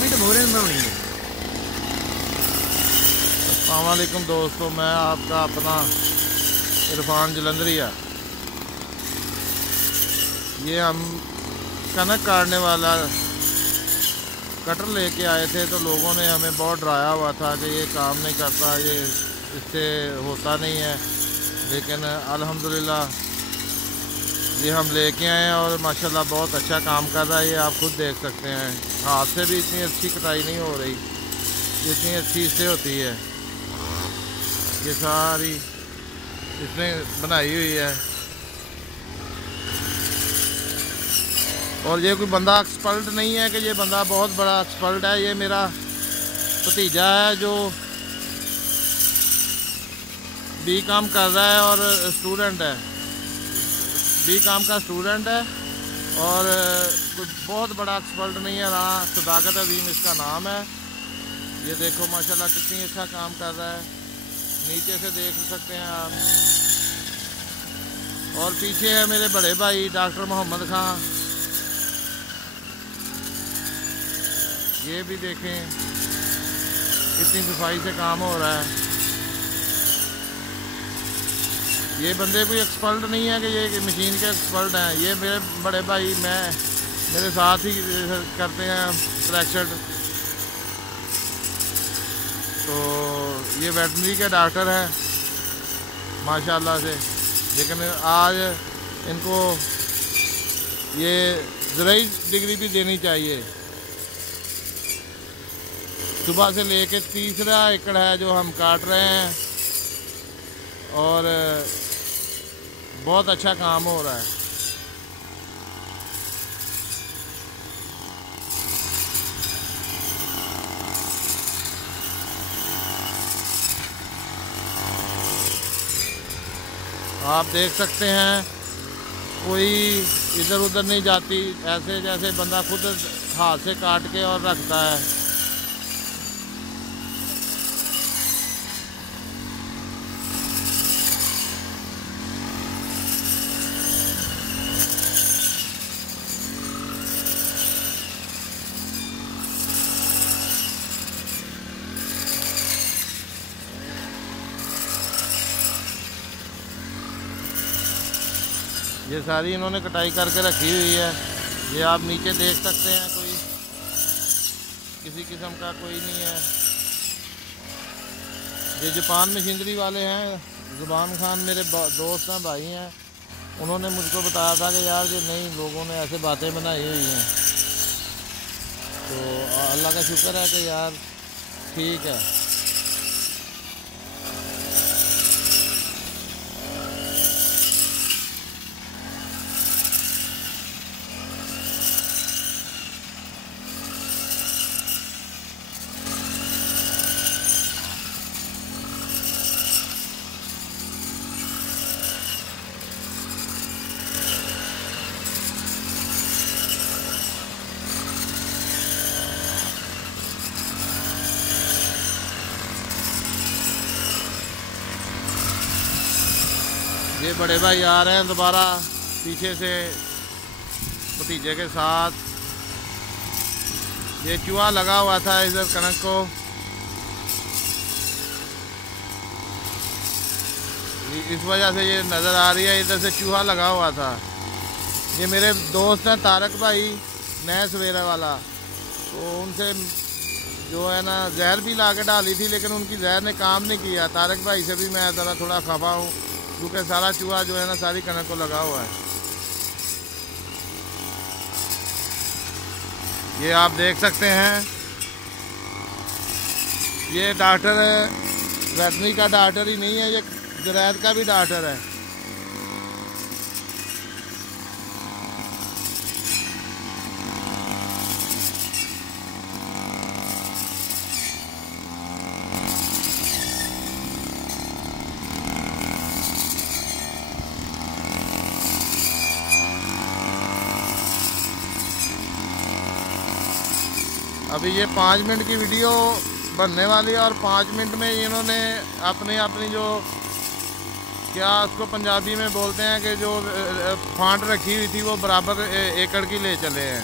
भी तो भोरे में बनानी है। अस्सलाम वालेकुम दोस्तों, मैं आपका अपना इरफान जलंधरिया। ये हम कनक काटने वाला कटर लेके आए थे, तो लोगों ने हमें बहुत डराया हुआ था कि ये काम नहीं करता, ये इससे होता नहीं है। लेकिन अल्हम्दुलिल्लाह ये हम लेके आए हैं और माशाल्लाह बहुत अच्छा काम कर रहा है। ये आप खुद देख सकते हैं, हाथ से भी इतनी अच्छी कटाई नहीं हो रही जितनी अच्छी इससे होती है। ये सारी इसने बनाई हुई है और ये कोई बंदा एक्सपर्ट नहीं है कि ये बंदा बहुत बड़ा एक्सपर्ट है। ये मेरा भतीजा है जो बीकॉम कर रहा है और स्टूडेंट है, बीकॉम का स्टूडेंट है और कोई बहुत बड़ा एक्सपर्ट नहीं है। राना सदाकत अजीम इसका नाम है। ये देखो माशाल्लाह कितनी अच्छा काम कर रहा है, नीचे से देख सकते हैं आप। और पीछे है मेरे बड़े भाई डॉक्टर मोहम्मद खान, ये भी देखें कितनी सफाई से काम हो रहा है। ये बंदे कोई एक्सपर्ट नहीं है कि ये मशीन के एक्सपर्ट हैं। ये मेरे बड़े भाई मेरे साथ ही करते हैं फ्रैक्चर। तो ये वेटनरी के डॉक्टर हैं माशाल्लाह से, लेकिन आज इनको ये ज़रूरी डिग्री भी देनी चाहिए। सुबह से लेके तीसरा एकड़ है जो हम काट रहे हैं और बहुत अच्छा काम हो रहा है। आप देख सकते हैं कोई इधर उधर नहीं जाती, ऐसे जैसे बंदा खुद हाथ से काट के और रखता है। ये सारी इन्होंने कटाई करके रखी हुई है। ये आप नीचे देख सकते हैं, कोई किसी किस्म का कोई नहीं है। ये जापान मशीनरी वाले हैं, जुबान खान मेरे दोस्त हैं, भाई हैं। उन्होंने मुझको बताया था कि यार ये नई लोगों ने ऐसे बातें बनाई हुई हैं। तो अल्लाह का शुक्र है कि यार ठीक है। ये बड़े भाई आ रहे हैं दोबारा पीछे से भतीजे के साथ। ये चूहा लगा हुआ था इधर कनक को, इस वजह से ये नज़र आ रही है, इधर से चूहा लगा हुआ था। ये मेरे दोस्त हैं तारक भाई नए सवेरे वाला, तो उनसे जो है ना जहर भी ला के डाली थी, लेकिन उनकी जहर ने काम नहीं किया। तारक भाई से भी मैं ज़रा थोड़ा खफा हूँ क्योंकि सारा चूहा जो है ना सारी कनक को लगा हुआ है। ये आप देख सकते हैं, ये डॉक्टर वेटनरी का डॉक्टर ही नहीं है, ये ज़राअत का भी डॉक्टर है। अभी ये 5 मिनट की वीडियो बनने वाली है और 5 मिनट में इन्होंने अपनी जो क्या उसको पंजाबी में बोलते हैं कि जो फांट रखी हुई थी वो बराबर एकड़ की ले चले हैं।